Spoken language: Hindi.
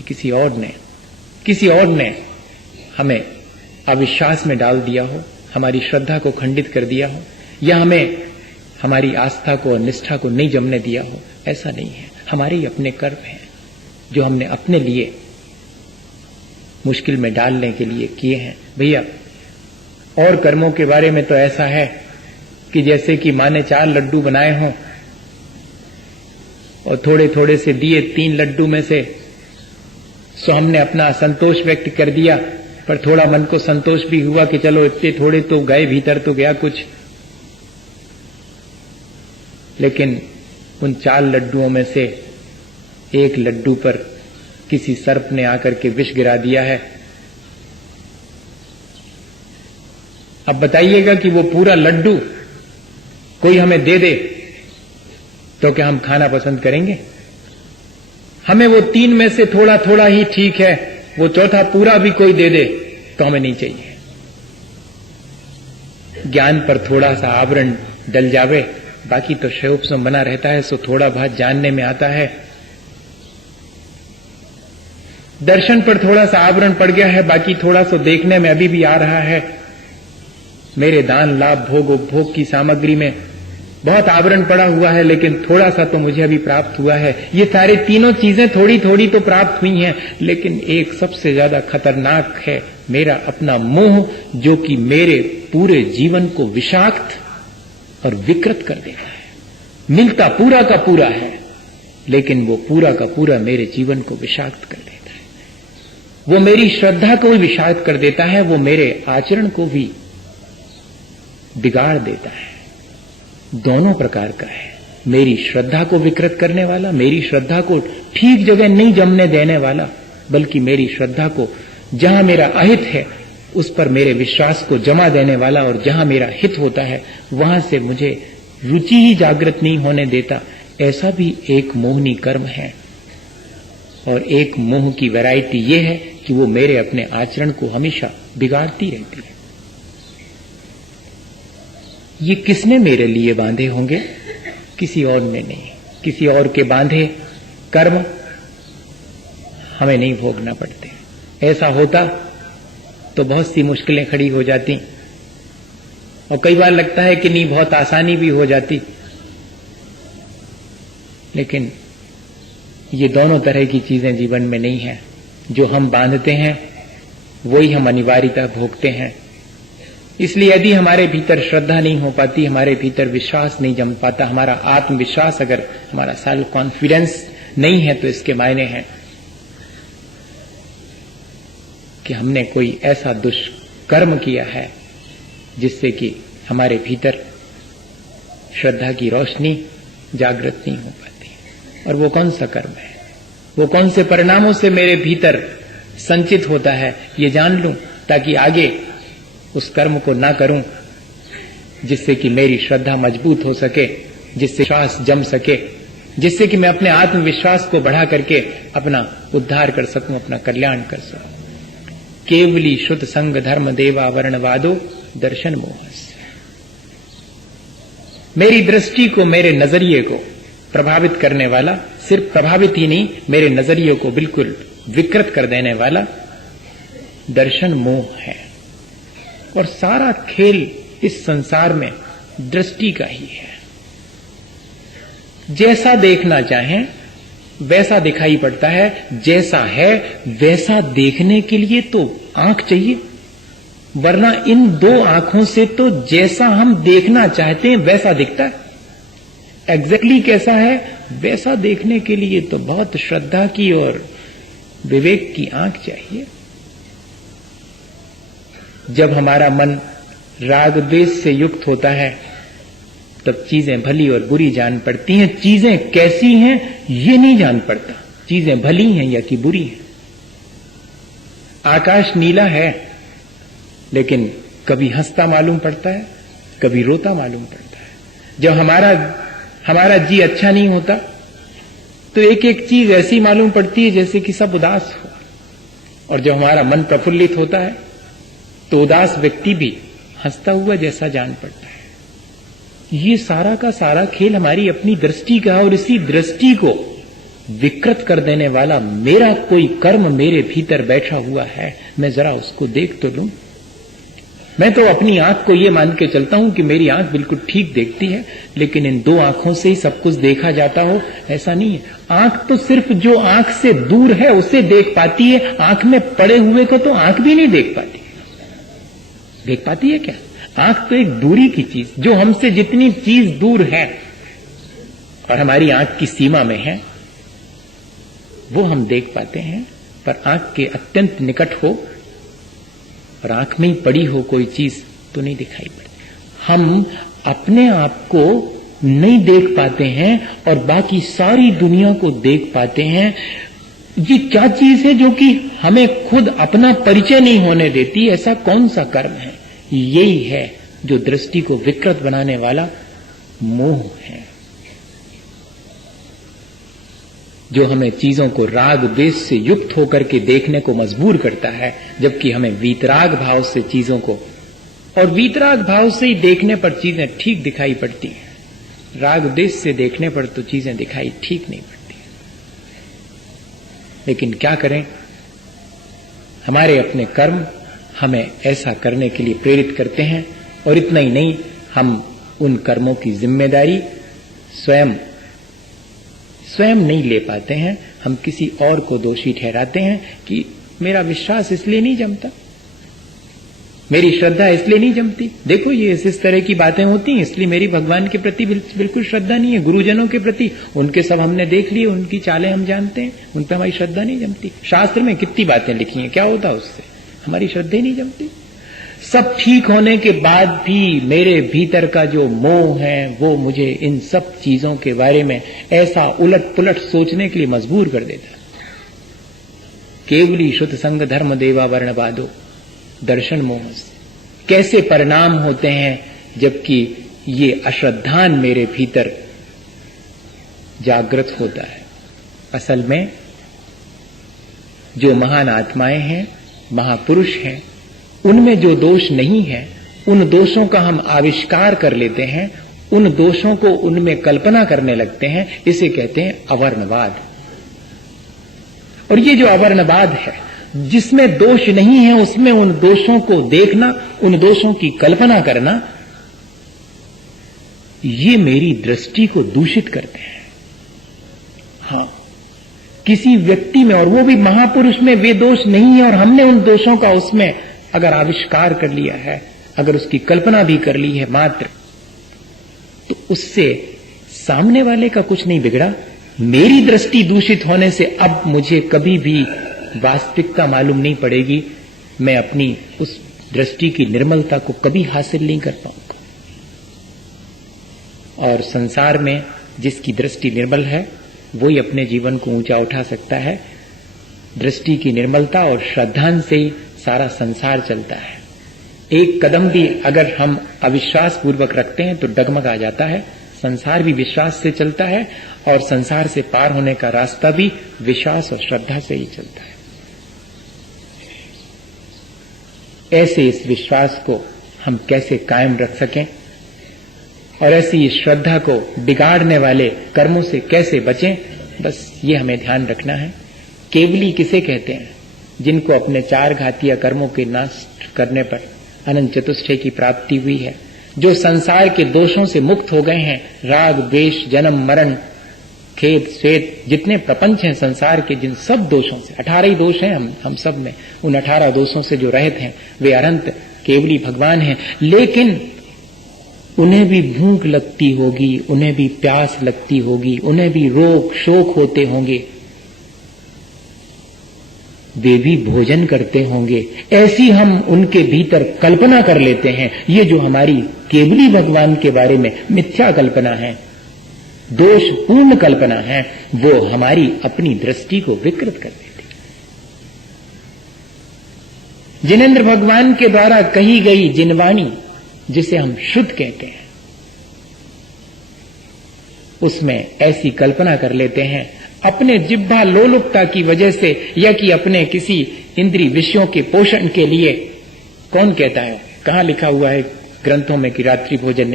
कि किसी और ने हमें अविश्वास में डाल दिया हो, हमारी श्रद्धा को खंडित कर दिया हो, या हमें हमारी आस्था को और निष्ठा को नहीं जमने दिया हो। ऐसा नहीं है, हमारे ही अपने कर्म हैं जो हमने अपने लिए मुश्किल में डालने के लिए किए हैं। भैया, और कर्मों के बारे में तो ऐसा है कि जैसे कि माँ ने 4 लड्डू बनाए हों और थोड़े थोड़े से दिए 3 लड्डू में से, सो हमने अपना असंतोष व्यक्त कर दिया, पर थोड़ा मन को संतोष भी हुआ कि चलो इतने थोड़े तो गए, भीतर तो गया कुछ। लेकिन उन 4 लड्डुओं में से एक लड्डू पर किसी सर्प ने आकर के विष गिरा दिया है। अब बताइएगा कि वो पूरा लड्डू कोई हमें दे दे तो क्या हम खाना पसंद करेंगे? हमें वो 3 में से थोड़ा थोड़ा ही ठीक है, वो चौथा पूरा भी कोई दे दे तो हमें नहीं चाहिए। ज्ञान पर थोड़ा सा आवरण डल जावे, बाकी तो शैवोपम बना रहता है, सो थोड़ा बहुत जानने में आता है। दर्शन पर थोड़ा सा आवरण पड़ गया है, बाकी थोड़ा सा देखने में अभी भी आ रहा है। मेरे दान, लाभ, भोग, उपभोग की सामग्री में बहुत आवरण पड़ा हुआ है, लेकिन थोड़ा सा तो मुझे अभी प्राप्त हुआ है। ये सारे तीनों चीजें थोड़ी थोड़ी तो प्राप्त हुई हैं, लेकिन एक सबसे ज्यादा खतरनाक है मेरा अपना मोह, जो कि मेरे पूरे जीवन को विषाक्त और विकृत कर देता है। मिलता पूरा का पूरा है, लेकिन वो पूरा का पूरा मेरे जीवन को विषाक्त कर देता है। वो मेरी श्रद्धा को भी विषाक्त कर देता है, वो मेरे आचरण को भी बिगाड़ देता है। दोनों प्रकार का है। मेरी श्रद्धा को विकृत करने वाला, मेरी श्रद्धा को ठीक जगह नहीं जमने देने वाला, बल्कि मेरी श्रद्धा को जहां मेरा अहित है उस पर मेरे विश्वास को जमा देने वाला, और जहां मेरा हित होता है वहां से मुझे रुचि ही जागृत नहीं होने देता। ऐसा भी एक मोहनी कर्म है। और एक मोह की वैरायटी ये है कि वो मेरे अपने आचरण को हमेशा बिगाड़ती रहती है। ये किसने मेरे लिए बांधे होंगे? किसी और ने नहीं। किसी और के बांधे कर्म हमें नहीं भोगना पड़ते। ऐसा होता तो बहुत सी मुश्किलें खड़ी हो जाती, और कई बार लगता है कि नहीं, बहुत आसानी भी हो जाती। लेकिन ये दोनों तरह की चीजें जीवन में नहीं है। जो हम बांधते हैं वही हम अनिवार्यतः भोगते हैं। इसलिए यदि हमारे भीतर श्रद्धा नहीं हो पाती, हमारे भीतर विश्वास नहीं जम पाता, हमारा आत्मविश्वास, अगर हमारा सेल्फ कॉन्फिडेंस नहीं है, तो इसके मायने हैं कि हमने कोई ऐसा दुष्कर्म किया है जिससे कि हमारे भीतर श्रद्धा की रोशनी जागृत नहीं हो पाती। और वो कौन सा कर्म है, वो कौन से परिणामों से मेरे भीतर संचित होता है, ये जान लूं, ताकि आगे उस कर्म को ना करूं, जिससे कि मेरी श्रद्धा मजबूत हो सके, जिससे विश्वास जम सके, जिससे कि मैं अपने आत्मविश्वास को बढ़ा करके अपना उद्धार कर सकूं, अपना कल्याण कर सकूं। केवली शुद्ध संग धर्म देवावरणवादो दर्शन मोहस। मेरी दृष्टि को, मेरे नजरिए को प्रभावित करने वाला, सिर्फ प्रभावित ही नहीं, मेरे नजरिए को बिल्कुल विकृत कर देने वाला दर्शन मोह है। और सारा खेल इस संसार में दृष्टि का ही है। जैसा देखना चाहें वैसा दिखाई पड़ता है, जैसा है वैसा देखने के लिए तो आंख चाहिए, वरना इन 2 आंखों से तो जैसा हम देखना चाहते हैं वैसा दिखता है। एग्जैक्टली कैसा है वैसा देखने के लिए तो बहुत श्रद्धा की और विवेक की आंख चाहिए। जब हमारा मन राग द्वेष से युक्त होता है तब चीजें भली और बुरी जान पड़ती हैं। चीजें कैसी हैं ये नहीं जान पड़ता, चीजें भली हैं या कि बुरी हैं। आकाश नीला है, लेकिन कभी हंसता मालूम पड़ता है, कभी रोता मालूम पड़ता है। जब हमारा जी अच्छा नहीं होता तो एक एक चीज ऐसी मालूम पड़ती है जैसे कि सब उदास हो, और जब हमारा मन प्रफुल्लित होता है तो उदास व्यक्ति भी हंसता हुआ जैसा जान पड़ता है। ये सारा का सारा खेल हमारी अपनी दृष्टि का है, और इसी दृष्टि को विकृत कर देने वाला मेरा कोई कर्म मेरे भीतर बैठा हुआ है, मैं जरा उसको देख तो लूं। मैं तो अपनी आंख को ये मान के चलता हूं कि मेरी आंख बिल्कुल ठीक देखती है, लेकिन इन दो आंखों से ही सब कुछ देखा जाता हो, ऐसा नहीं है। आंख तो सिर्फ जो आंख से दूर है उसे देख पाती है, आंख में पड़े हुए को तो आंख भी नहीं देख पाती। देख पाती है क्या? आंख तो एक दूरी की चीज, जो हमसे जितनी चीज दूर है और हमारी आंख की सीमा में है, वो हम देख पाते हैं। पर आंख के अत्यंत निकट हो और आंख में ही पड़ी हो कोई चीज तो नहीं दिखाई पड़ती। हम अपने आप को नहीं देख पाते हैं और बाकी सारी दुनिया को देख पाते हैं। ये क्या चीज है जो कि हमें खुद अपना परिचय नहीं होने देती? ऐसा कौन सा कर्म है? यही है जो दृष्टि को विकृत बनाने वाला मोह है, जो हमें चीजों को राग द्वेष से युक्त होकर के देखने को मजबूर करता है, जबकि हमें वीतराग भाव से चीजों को, और वीतराग भाव से ही देखने पर चीजें ठीक दिखाई पड़ती हैं, राग द्वेष से देखने पर तो चीजें दिखाई ठीक नहीं पड़ती। लेकिन क्या करें, हमारे अपने कर्म हमें ऐसा करने के लिए प्रेरित करते हैं। और इतना ही नहीं, हम उन कर्मों की जिम्मेदारी स्वयं नहीं ले पाते हैं। हम किसी और को दोषी ठहराते हैं कि मेरा विश्वास इसलिए नहीं जमता, मेरी श्रद्धा इसलिए नहीं जमती। देखो, ये इस तरह की बातें होती हैं, इसलिए मेरी भगवान के प्रति बिल्कुल श्रद्धा नहीं है। गुरुजनों के प्रति उनके सब हमने देख लिए, उनकी चालें हम जानते हैं, उन पर हमारी श्रद्धा नहीं जमती। शास्त्र में कितनी बातें लिखी हैं, क्या होता उससे? हमारी श्रद्धा ही नहीं जमती। सब ठीक होने के बाद भी मेरे भीतर का जो मोह है वो मुझे इन सब चीजों के बारे में ऐसा उलट पुलट सोचने के लिए मजबूर कर देता। केवली शुद्ध संग धर्म देवा वर्णवादो दर्शन मोह कैसे परिणाम होते हैं, जबकि ये अश्रद्धान मेरे भीतर जागृत होता है। असल में जो महान आत्माएं हैं, महापुरुष हैं, उनमें जो दोष नहीं है, उन दोषों का हम आविष्कार कर लेते हैं, उन दोषों को उनमें कल्पना करने लगते हैं। इसे कहते हैं अवर्णवाद। और ये जो अवर्णवाद है, जिसमें दोष नहीं है उसमें उन दोषों को देखना, उन दोषों की कल्पना करना, ये मेरी दृष्टि को दूषित करते हैं। हाँ, किसी व्यक्ति में, और वो भी महापुरुष में, वे दोष नहीं है और हमने उन दोषों का उसमें अगर आविष्कार कर लिया है, अगर उसकी कल्पना भी कर ली है मात्र, तो उससे सामने वाले का कुछ नहीं बिगड़ा। मेरी दृष्टि दूषित होने से अब मुझे कभी भी वास्तविकता मालूम नहीं पड़ेगी, मैं अपनी उस दृष्टि की निर्मलता को कभी हासिल नहीं कर पाऊंगा। और संसार में जिसकी दृष्टि निर्मल है वही अपने जीवन को ऊंचा उठा सकता है। दृष्टि की निर्मलता और श्रद्धा से ही सारा संसार चलता है। एक कदम भी अगर हम अविश्वास पूर्वक रखते हैं तो डगमगा जाता है। संसार भी विश्वास से चलता है और संसार से पार होने का रास्ता भी विश्वास और श्रद्धा से ही चलता है। ऐसे इस विश्वास को हम कैसे कायम रख सकें और ऐसी इस श्रद्धा को बिगाड़ने वाले कर्मों से कैसे बचें, बस ये हमें ध्यान रखना है। केवली किसे कहते हैं? जिनको अपने चार घातीय कर्मों के नाश करने पर अनंत चतुष्टय की प्राप्ति हुई है, जो संसार के दोषों से मुक्त हो गए हैं, राग द्वेष जन्म मरण खेद श्वेत जितने प्रपंच हैं संसार के, जिन सब दोषों से, 18 ही दोष हैं हम सब में, उन 18 दोषों से जो रहित हैं वे अनंत केवली भगवान हैं। लेकिन उन्हें भी भूख लगती होगी, उन्हें भी प्यास लगती होगी, उन्हें भी रोग शोक होते होंगे, वे भी भोजन करते होंगे, ऐसी हम उनके भीतर कल्पना कर लेते हैं। ये जो हमारी केवली भगवान के बारे में मिथ्या कल्पना है, दोष पूर्ण कल्पना है, वो हमारी अपनी दृष्टि को विकृत कर देती। जिनेंद्र भगवान के द्वारा कही गई जिनवाणी, जिसे हम शुद्ध कहते हैं, उसमें ऐसी कल्पना कर लेते हैं अपने जिह्वा लोलुपता की वजह से, या कि अपने किसी इंद्रिय विषयों के पोषण के लिए। कौन कहता है, कहां लिखा हुआ है ग्रंथों में कि रात्रि भोजन